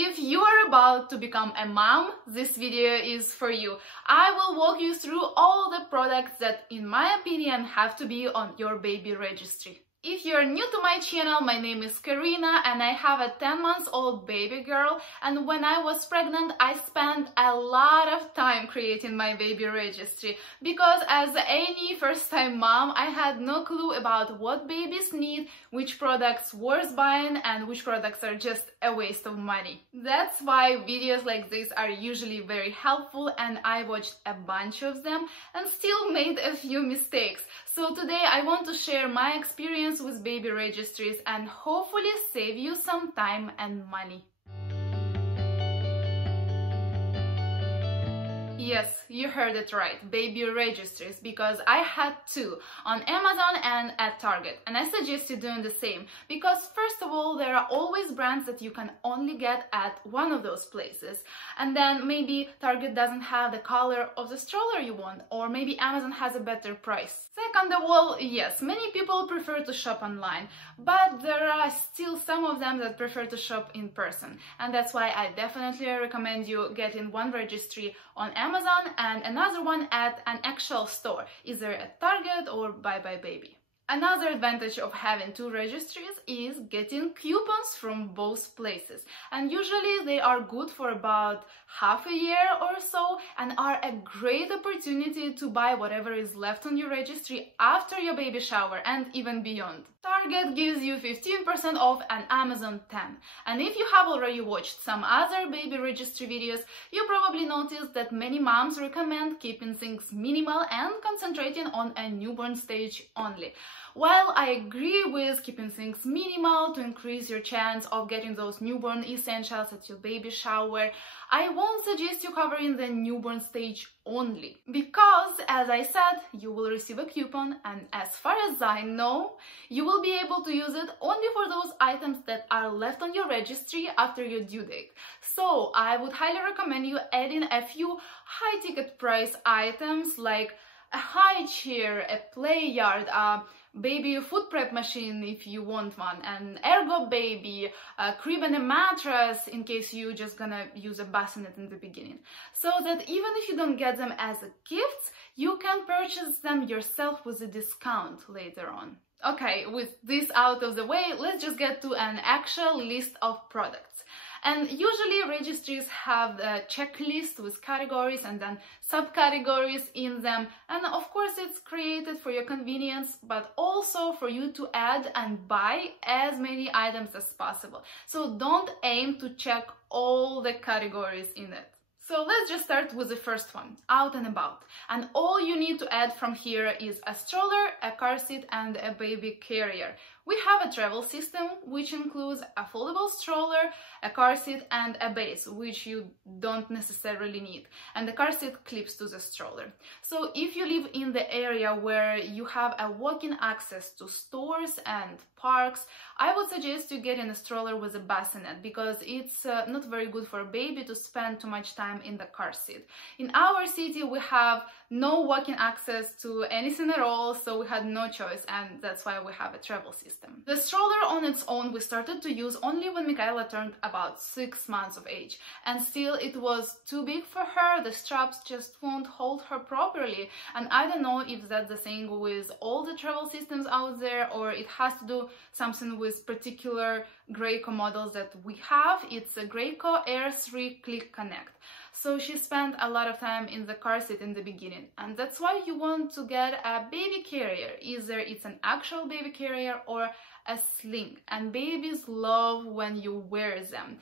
If you are about to become a mom, this video is for you. I will walk you through all the products that, in my opinion, have to be on your baby registry. If you're new to my channel, my name is Karyna and I have a 10-month-old baby girl, and when I was pregnant I spent a lot of time creating my baby registry because as any first-time mom I had no clue about what babies need, which products worth buying and which products are just a waste of money. That's why videos like this are usually very helpful, and I watched a bunch of them and still made a few mistakes. So today I want to share my experience with baby registries and hopefully save you some time and money. Yes, you heard it right, baby registries, because I had two on Amazon and at Target, and I suggest you doing the same because first of all there are always brands that you can only get at one of those places, and then maybe Target doesn't have the color of the stroller you want, or maybe Amazon has a better price. Second of all, yes, many people prefer to shop online, but there are still some of them that prefer to shop in person, and that's why I definitely recommend you getting one registry on Amazon and another one at an actual store, either at Target or Bye Bye Baby. Another advantage of having two registries is getting coupons from both places, and usually they are good for about half a year or so and are a great opportunity to buy whatever is left on your registry after your baby shower and even beyond. Target gives you 15% off and Amazon 10%. And if you have already watched some other baby registry videos, you probably noticed that many moms recommend keeping things minimal and concentrating on a newborn stage only. While I agree with keeping things minimal to increase your chance of getting those newborn essentials at your baby shower, I won't suggest you covering the newborn stage only, because as I said, you will receive a coupon, and as far as I know, you will be able to use it only for those items that are left on your registry after your due date. So I would highly recommend you adding a few high ticket price items like a high chair, a play yard, a baby food prep machine if you want one, an ergo baby, a crib and a mattress in case you're just gonna use a bassinet in the beginning, so that even if you don't get them as a gift, you can purchase them yourself with a discount later on. Okay, with this out of the way, let's just get to an actual list of products. And usually registries have a checklist with categories and then subcategories in them, and of course it's created for your convenience, but also for you to add and buy as many items as possible. So don't aim to check all the categories in it. So let's just start with the first one, out and about. And all you need to add from here is a stroller, a car seat and a baby carrier. We have a travel system which includes a foldable stroller, a car seat and a base, which you don't necessarily need. And the car seat clips to the stroller. So if you live in the area where you have a walk-in access to stores and parks, I would suggest you getting a stroller with a bassinet because it's not very good for a baby to spend too much time in the car seat. In our city we have no walk-in access to anything at all, so we had no choice, and that's why we have a travel system. The stroller on its own we started to use only when Michaela turned about 6 months of age, and still it was too big for her. The straps just won't hold her properly, and I don't know if that's the thing with all the travel systems out there, or it has to do something with particular Graco models that we have. It's a Graco Air 3 Click Connect. So she spent a lot of time in the car seat in the beginning, and that's why you want to get a baby carrier. Either it's an actual baby carrier or a sling, and babies love when you wear them.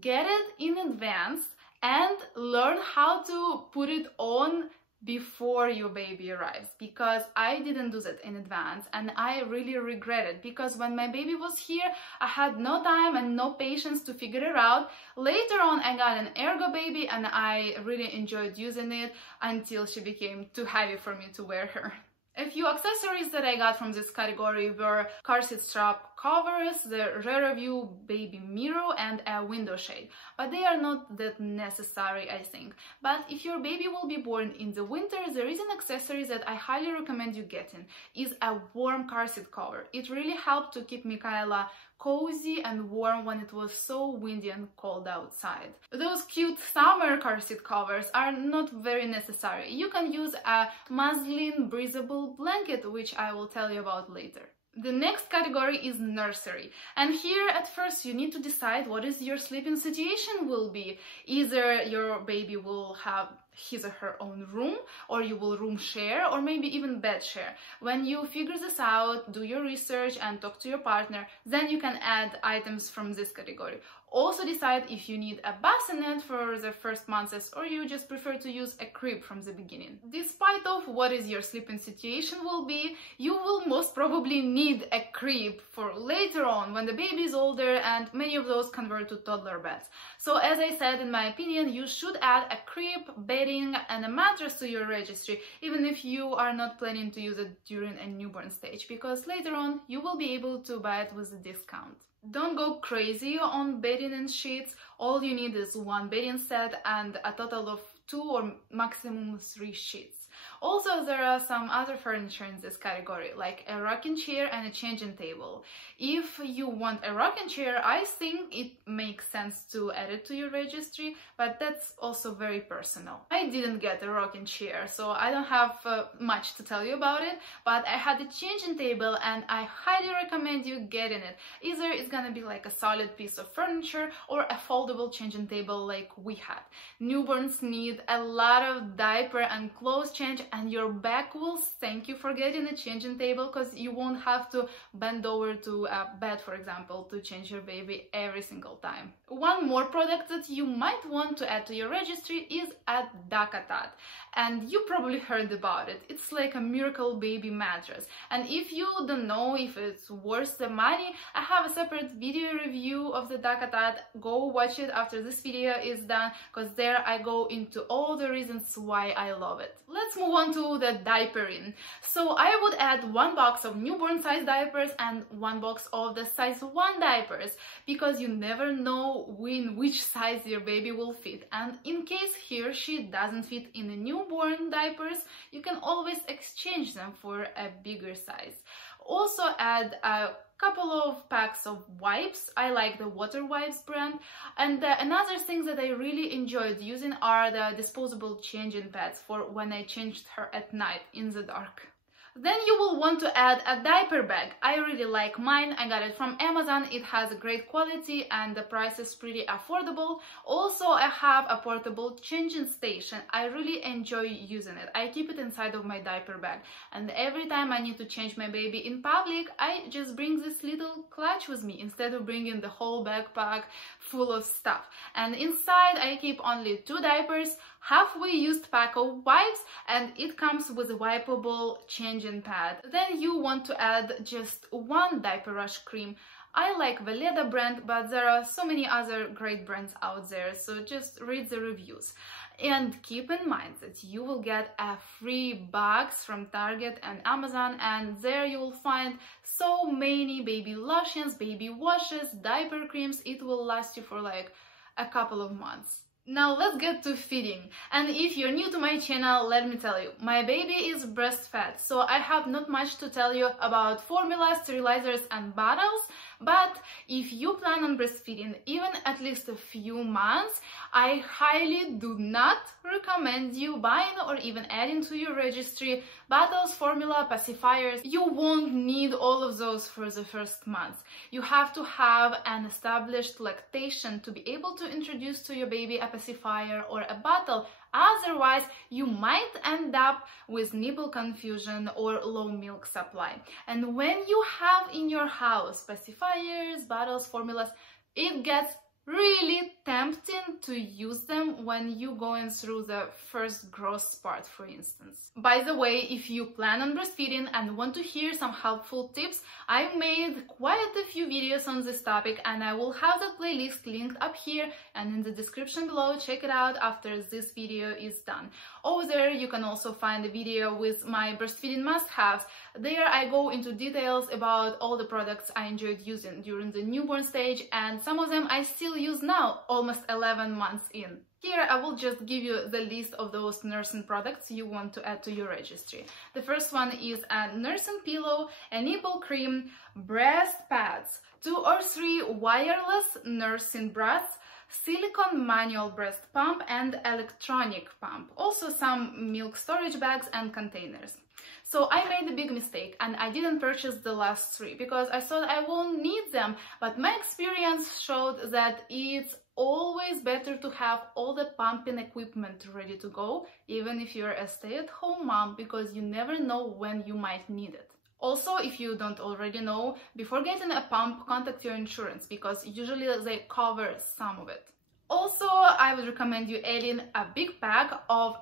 Get it in advance and learn how to put it on before your baby arrives, because I didn't do that in advance and I really regret it, because when my baby was here I had no time and no patience to figure it out. Later on I got an ergo baby and I really enjoyed using it until she became too heavy for me to wear her. A few accessories that I got from this category were car seat strap, covers, the rear view baby mirror, and a window shade, but they are not that necessary, I think. But if your baby will be born in the winter, there is an accessory that I highly recommend you getting, is a warm car seat cover. It really helped to keep Michaela cozy and warm when it was so windy and cold outside. Those cute summer car seat covers are not very necessary. You can use a muslin breathable blanket, which I will tell you about later. The next category is nursery, and here at first you need to decide what is your sleeping situation will be. Either your baby will have his or her own room, or you will room share, or maybe even bed share. When you figure this out, do your research and talk to your partner, then you can add items from this category. Also decide if you need a bassinet for the first months, or you just prefer to use a crib from the beginning. Despite of what is your sleeping situation will be, you will most probably need a crib for later on when the baby is older, and many of those convert to toddler beds. So as I said, in my opinion, you should add a crib, bedding, and a mattress to your registry, even if you are not planning to use it during a newborn stage, because later on you will be able to buy it with a discount. Don't go crazy on bedding and sheets. All you need is one bedding set and a total of 2 or maximum 3 sheets. Also, there are some other furniture in this category, like a rocking chair and a changing table. If you want a rocking chair, I think it makes sense to add it to your registry, but that's also very personal. I didn't get a rocking chair, so I don't have much to tell you about it, but I had a changing table and I highly recommend you getting it. Either it's gonna be like a solid piece of furniture or a foldable changing table like we had. Newborns need a lot of diaper and clothes change, and your back will thank you for getting a changing table, because you won't have to bend over to a bed, for example, to change your baby every single time. One more product that you might want to add to your registry is a DOCKATOT, and you probably heard about it. It's like a miracle baby mattress, and if you don't know if it's worth the money, I have a separate video review of the DOCKATOT. Go watch it after this video is done, because there I go into all the reasons why I love it. Let's move on to the diapering. So I would add 1 box of newborn size diapers and 1 box of the size 1 diapers, because you never know in which size your baby will fit, and in case he or she doesn't fit in the newborn diapers, you can always exchange them for a bigger size. Also add a couple of packs of wipes. I like the Water Wipes brand. And another thing that I really enjoyed using are the disposable changing pads for when I changed her at night in the dark. Then you will want to add a diaper bag. I really like mine. I got it from Amazon. It has a great quality and the price is pretty affordable. Also, I have a portable changing station. I really enjoy using it. I keep it inside of my diaper bag, and every time I need to change my baby in public, I just bring this little clutch with me instead of bringing the whole backpack full of stuff. And inside I keep only 2 diapers, halfway used pack of wipes, and it comes with a wipeable changing pad. Then you want to add just 1 diaper rash cream. I like Veleda brand, but there are so many other great brands out there, so just read the reviews. And keep in mind that you will get a free box from Target and Amazon, and there you will find so many baby lotions, baby washes, diaper creams. It will last you for like a couple of months. Now let's get to feeding. And if you're new to my channel, let me tell you, my baby is breastfed, so I have not much to tell you about formulas, sterilizers and bottles. But if you plan on breastfeeding even at least a few months, I highly do not recommend you buying or even adding to your registry bottles, formula, pacifiers. You won't need all of those for the first months. You have to have an established lactation to be able to introduce to your baby a pacifier or a bottle. Otherwise, you might end up with nipple confusion or low milk supply. And when you have in your house pacifiers, bottles, formulas, it gets really tempting to use them when you're going through the first growth part, for instance. By the way, if you plan on breastfeeding and want to hear some helpful tips, I made quite a few videos on this topic, and I will have the playlist linked up here and in the description below. Check it out after this video is done. Over there you can also find a video with my breastfeeding must-haves. There I go into details about all the products I enjoyed using during the newborn stage, and some of them I still use now, almost 11 months in. Here I will just give you the list of those nursing products you want to add to your registry. The first one is a nursing pillow, a nipple cream, breast pads, 2 or 3 wireless nursing bras, silicone manual breast pump and electronic pump. Also some milk storage bags and containers. So I made a big mistake and I didn't purchase the last 3 because I thought I won't need them, but my experience showed that it's always better to have all the pumping equipment ready to go, even if you're a stay-at-home mom, because you never know when you might need it. Also, if you don't already know, before getting a pump, contact your insurance because usually they cover some of it. Also, I would recommend you adding a big pack of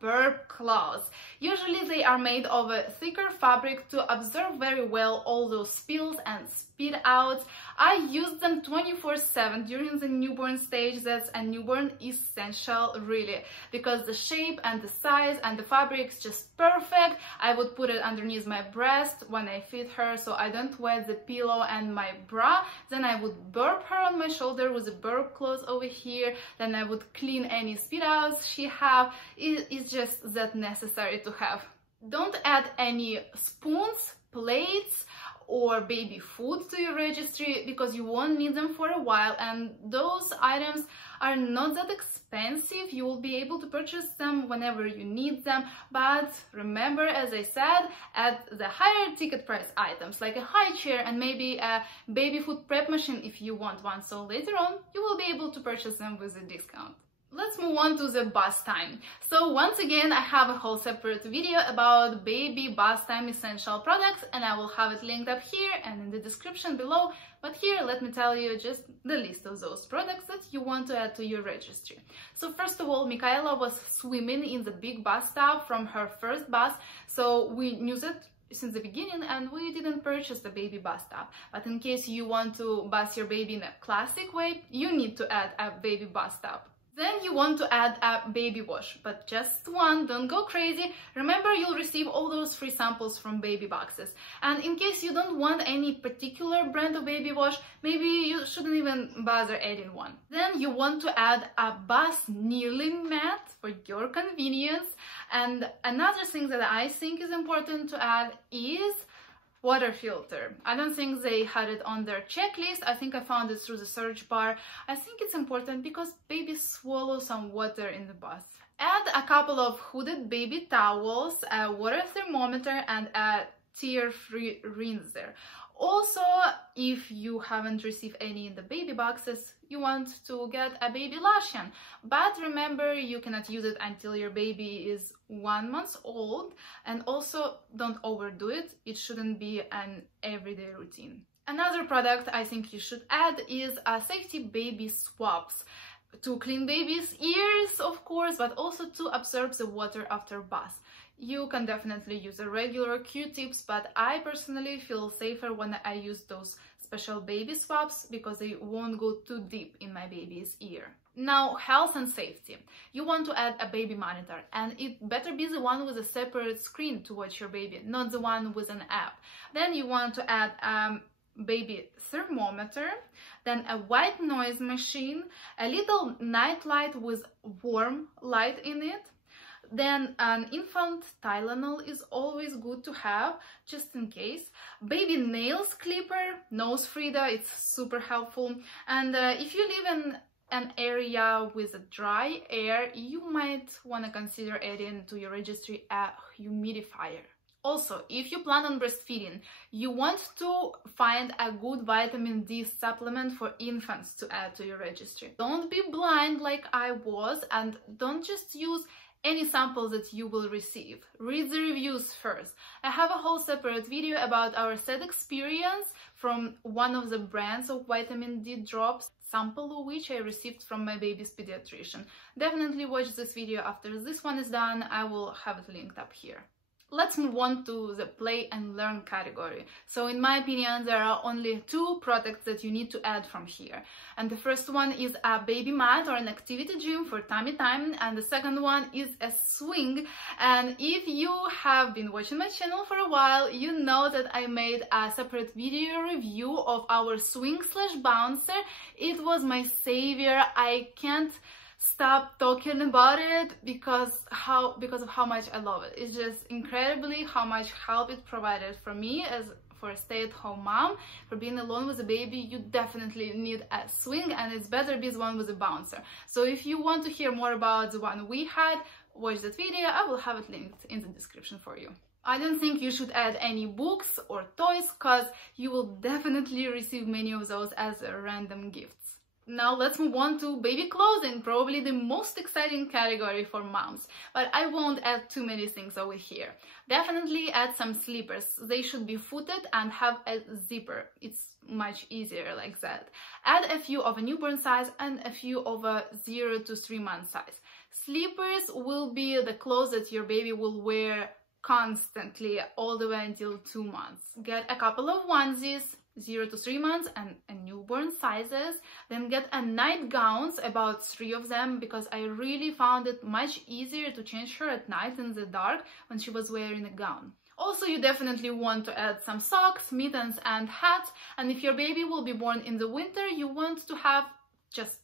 burp cloths. Usually they are made of a thicker fabric to absorb very well all those spills and spit outs. I use them 24/7 during the newborn stage. That's a newborn essential, really, because the shape and the size and the fabric is just perfect. I would put it underneath my breast when I feed her so I don't wet the pillow and my bra. Then I would burp her on my shoulder with a burp cloth over here. Then I would clean any spit outs she have. It's just that necessary to have. Don't add any spoons, plates, or baby food to your registry because you won't need them for a while, and those items are not that expensive. You will be able to purchase them whenever you need them, but remember, as I said, add the higher ticket price items like a high chair and maybe a baby food prep machine if you want one, so later on you will be able to purchase them with a discount. Let's move on to the bath time. So once again, I have a whole separate video about baby bath time essential products, and I will have it linked up here and in the description below. But here, let me tell you just the list of those products that you want to add to your registry. So first of all, Michaela was swimming in the big bathtub from her first bath, so we used it since the beginning and we didn't purchase the baby bathtub. But in case you want to bath your baby in a classic way, you need to add a baby bathtub. Then you want to add a baby wash, but just one, don't go crazy. Remember, you'll receive all those free samples from baby boxes. And in case you don't want any particular brand of baby wash, maybe you shouldn't even bother adding one. Then you want to add a bath kneeling mat for your convenience. And another thing that I think is important to add is water filter. I don't think they had it on their checklist. I think I found it through the search bar. I think it's important because babies swallow some water in the bath. Add a couple of hooded baby towels, a water thermometer, and a tear-free rinser. Also, if you haven't received any in the baby boxes, you want to get a baby lotion. But remember, you cannot use it until your baby is 1 month old. And also, don't overdo it. It shouldn't be an everyday routine. Another product I think you should add is a safety baby swabs. To clean baby's ears, of course, but also to absorb the water after bath. You can definitely use a regular Q-tips, but I personally feel safer when I use those special baby swabs because they won't go too deep in my baby's ear. Now, health and safety. You want to add a baby monitor, and it better be the one with a separate screen to watch your baby, not the one with an app. Then you want to add a baby thermometer, then a white noise machine, a little night light with warm light in it. Then an infant Tylenol is always good to have, just in case. Baby nails clipper, nose Frida, it's super helpful. And if you live in an area with a dry air, you might want to consider adding to your registry a humidifier. Also, if you plan on breastfeeding, you want to find a good vitamin D supplement for infants to add to your registry. Don't be blind like I was, and don't just use any samples that you will receive. Read the reviews first. I have a whole separate video about our sad experience from one of the brands of vitamin D drops, sample of which I received from my baby's pediatrician. Definitely watch this video after this one is done. I will have it linked up here. Let's move on to the play and learn category. So in my opinion, there are only 2 products that you need to add from here. And the first one is a baby mat or an activity gym for tummy time, and the second one is a swing. And if you have been watching my channel for a while, you know that I made a separate video review of our swing/bouncer. It was my savior. I can't stop talking about it because of how much I love it. It's just incredibly how much help it provided for me as for a stay-at-home mom. For being alone with a baby, you definitely need a swing, and it's better be the one with a bouncer. So if you want to hear more about the one we had, watch that video. I will have it linked in the description for you. I don't think you should add any books or toys, because you will definitely receive many of those as random gifts. Now let's move on to baby clothing, probably the most exciting category for moms, but I won't add too many things over here. Definitely add some slippers. They should be footed and have a zipper. It's much easier like that. Add a few of a newborn size and a few of a 0 to 3 month size. Slippers will be the clothes that your baby will wear constantly all the way until 2 months. Get a couple of onesies, 0 to 3 months and newborn sizes, then get a nightgowns, about 3 of them, because I really found it much easier to change her at night in the dark when she was wearing a gown. Also, you definitely want to add some socks, mittens and hats, and if your baby will be born in the winter, you want to have just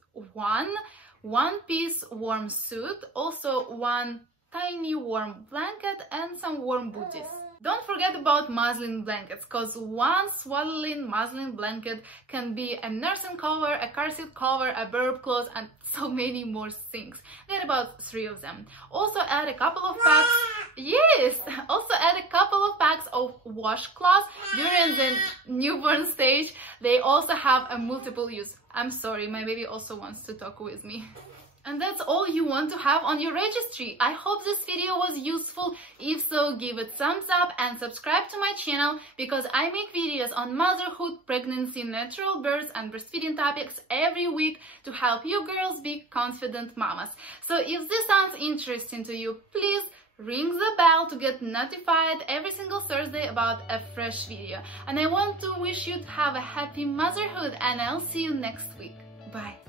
one-piece warm suit, also one tiny warm blanket and some warm booties. Don't forget about muslin blankets, because one swaddling muslin blanket can be a nursing cover, a car seat cover, a burp cloth, and so many more things. Get about 3 of them. Also add a couple of packs. Yes! Also add a couple of packs of washcloths during the newborn stage. They also have a multiple use. I'm sorry, my baby also wants to talk with me. And that's all you want to have on your registry. I hope this video was useful. If so, give it thumbs up and subscribe to my channel, because I make videos on motherhood, pregnancy, natural birth and breastfeeding topics every week to help you girls be confident mamas. So if this sounds interesting to you, please ring the bell to get notified every single Thursday about a fresh video. And I want to wish you to have a happy motherhood, and I'll see you next week. Bye.